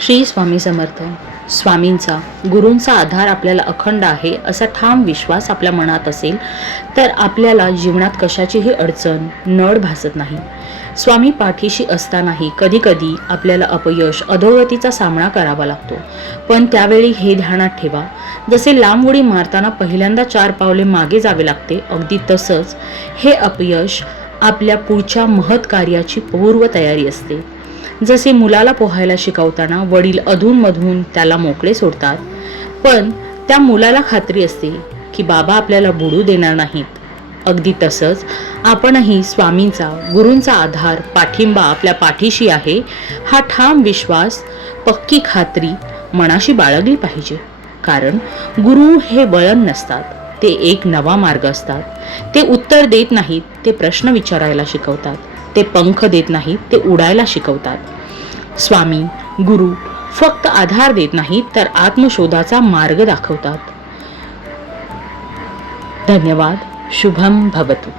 श्री स्वामी समर्थ. स्वामींचा, गुरूंचा आधार आपल्याला अखंड आहे असा ठाम विश्वास आपल्या मनात असेल तर आपल्याला जीवनात कशाचीही अडचण, नड भासत नाही. स्वामी पाठीशी असतानाही कधीकधी आपल्याला अपयश, अधोगतीचा सामना करावा लागतो. पण त्यावेळी हे ध्यानात ठेवा, जसे लांब उडी मारताना पहिल्यांदा 4 पावले मागे जावे लागते, अगदी तसंच हे अपयश आपल्या पुढच्या महत् कार्याची पूर्वतयारी असते. जसे मुलाला पोहायला शिकवताना वडील अधूनमधून त्याला मोकळे सोडतात, पण त्या मुलाला खात्री असते की बाबा आपल्याला बुडू देणार नाहीत. अगदी तसंच आपणही स्वामींचा, गुरूंचा आधार, पाठिंबा आपल्या पाठीशी आहे हा ठाम विश्वास, पक्की खात्री मनाशी बाळगली पाहिजे. कारण गुरु हे वळण नसतात, ते एक नवा मार्ग असतात. ते उत्तर देत नाहीत, ते प्रश्न विचारायला शिकवतात. ते पंख देत नाहीत, ते उडायला शिकवतात. स्वामी, गुरु फक्त आधार देत नाहीत तर आत्मशोधाचा मार्ग दाखवतात. धन्यवाद. शुभम भवतु.